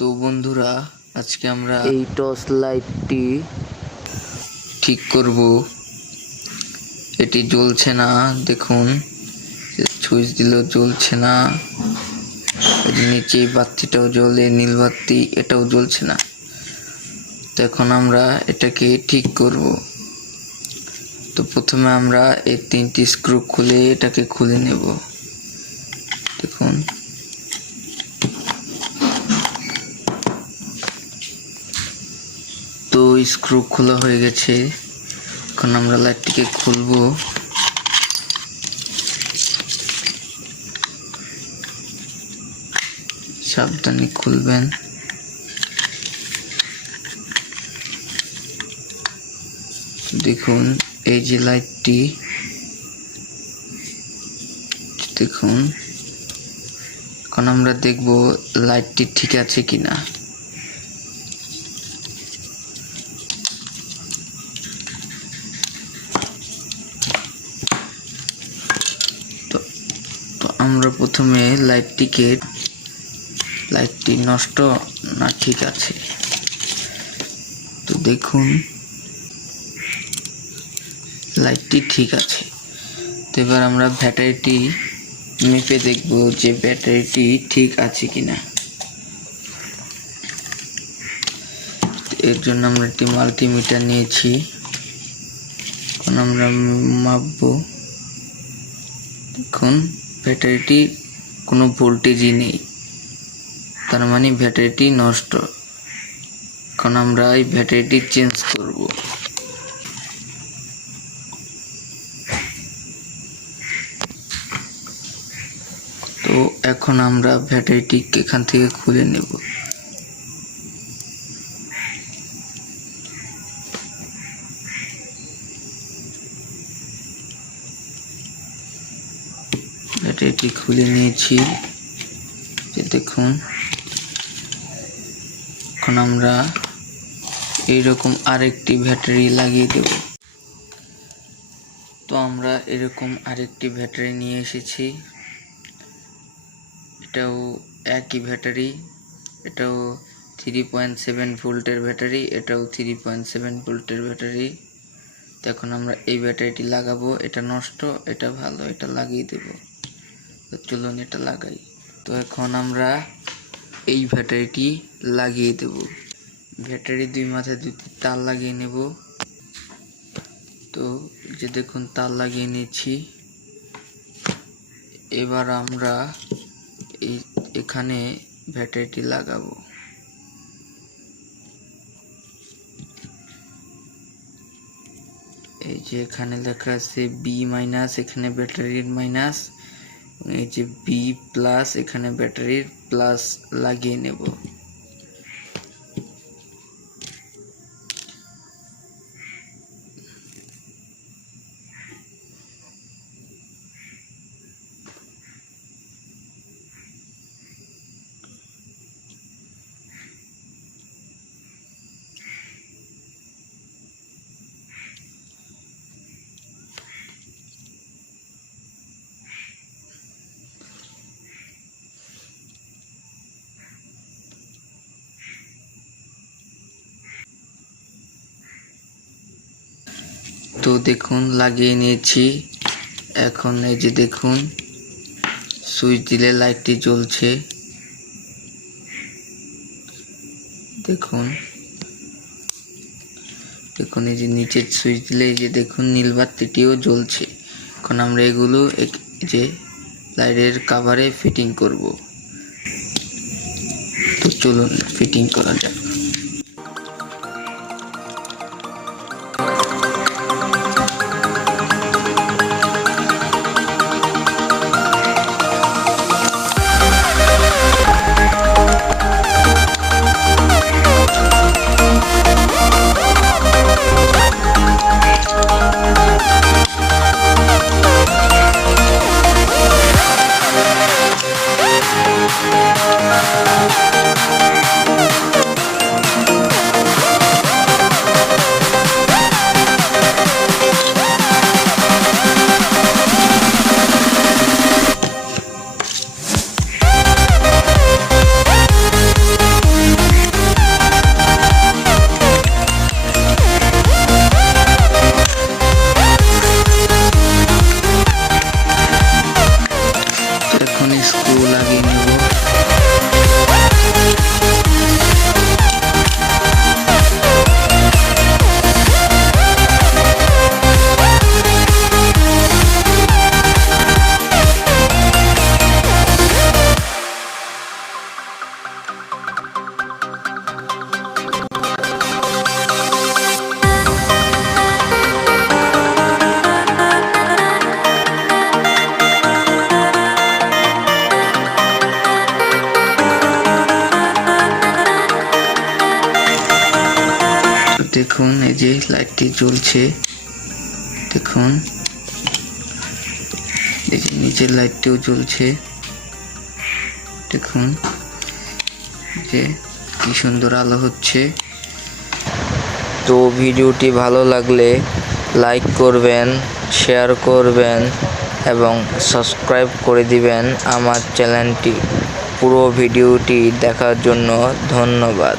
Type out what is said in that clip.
তো বন্ধুরা, আজকে আমরা এই টর্চ লাইটটি ঠিক করব। এটি জ্বলছে না, দেখুন সুইচ দিলেও জ্বলছে না। এর নিচে বাতিটাও জ্বলে, নীল বাতি, এটাও জ্বলছে না। তো এখন আমরা এটাকে ঠিক করব। তো প্রথমে আমরা এই 3টি স্ক্রু খুলে এটাকে খুলে নেব। দেখুন, তো স্ক্রু খোলা হয়ে গেছে। এখন আমরা লাইটটিকে খুলব। সাবধানে খুলবেন। দেখুন, এই যে লাইটটি, দেখুন এখন আমরা দেখব লাইটটি ঠিক আছে কিনা। তো আমরা প্রথমে লাইটটি নষ্ট না ঠিক আছে। তো দেখুন, লাইটটি ঠিক আছে। তো এবার আমরা ব্যাটারিটি মেপে দেখব যে ব্যাটারিটি ঠিক আছে কিনা। এর জন্য আমরা একটি মাল্টিমিটার নিয়েছি। এখন আমরা মাপবো। দেখুন, ব্যাটারিটি কোনো ভোল্টেজই নেই, তার মানে ব্যাটারিটি নষ্ট। এখন আমরা এই ব্যাটারিটি চেঞ্জ করব। তো এখন আমরা ব্যাটারিটি এখান থেকে খুলে নেব। ব্যাটারিটি খুলে নিয়েছি। দেখুন, এখন আমরা এইরকম আরেকটি ব্যাটারি লাগিয়ে দেব। তো আমরা এরকম আরেকটি ব্যাটারি নিয়ে এসেছি। এটাও একই ব্যাটারি, এটাও 3.7 ভোল্টের ব্যাটারি, এটাও 3.7 ভোল্টের ব্যাটারি। তো এখন আমরা এই ব্যাটারিটি লাগাবো। এটা নষ্ট, এটা ভালো, এটা লাগিয়ে দেব। তো চলুন এটা লাগাই। তো এখন আমরা এই ব্যাটারিটি লাগিয়ে দেব। ব্যাটারি দুই মাথায় দুটি তার লাগিয়ে নেব। তো যে দেখুন, তার লাগিয়ে নিচ্ছি। এবার আমরা এখানে ব্যাটারিটি লাগাবো। এই যে এখানে লেখা আছে B-, এখানে ব্যাটারির মাইনাস, এই যে B+, এখানে ব্যাটারির প্লাস লাগিয়ে নেব। তো দেখুন, লাগিয়ে নিয়েছি। এখন এই যে দেখুন, সুইচ দিলে লাইটটি জ্বলছে। দেখুন, দেখুন এই যে নিচের সুইচ দিলে এই যে দেখুন নীল বাতিটিও জ্বলছে। এখন আমরা এগুলো যে লাইটের কভারে ফিটিং করব। তো চলুন ফিটিং করা যাক। লাগিয়ে নেব। দেখুন এই যে লাইটটি জ্বলছে, দেখুন এই যে নিচের লাইটটিও জ্বলছে, দেখুন যে কি সুন্দর আলো হচ্ছে। তো ভিডিওটি ভালো লাগলে লাইক করবেন, শেয়ার করবেন এবং সাবস্ক্রাইব করে দিবেন আমার চ্যানেলটি। পুরো ভিডিওটি দেখার জন্য ধন্যবাদ।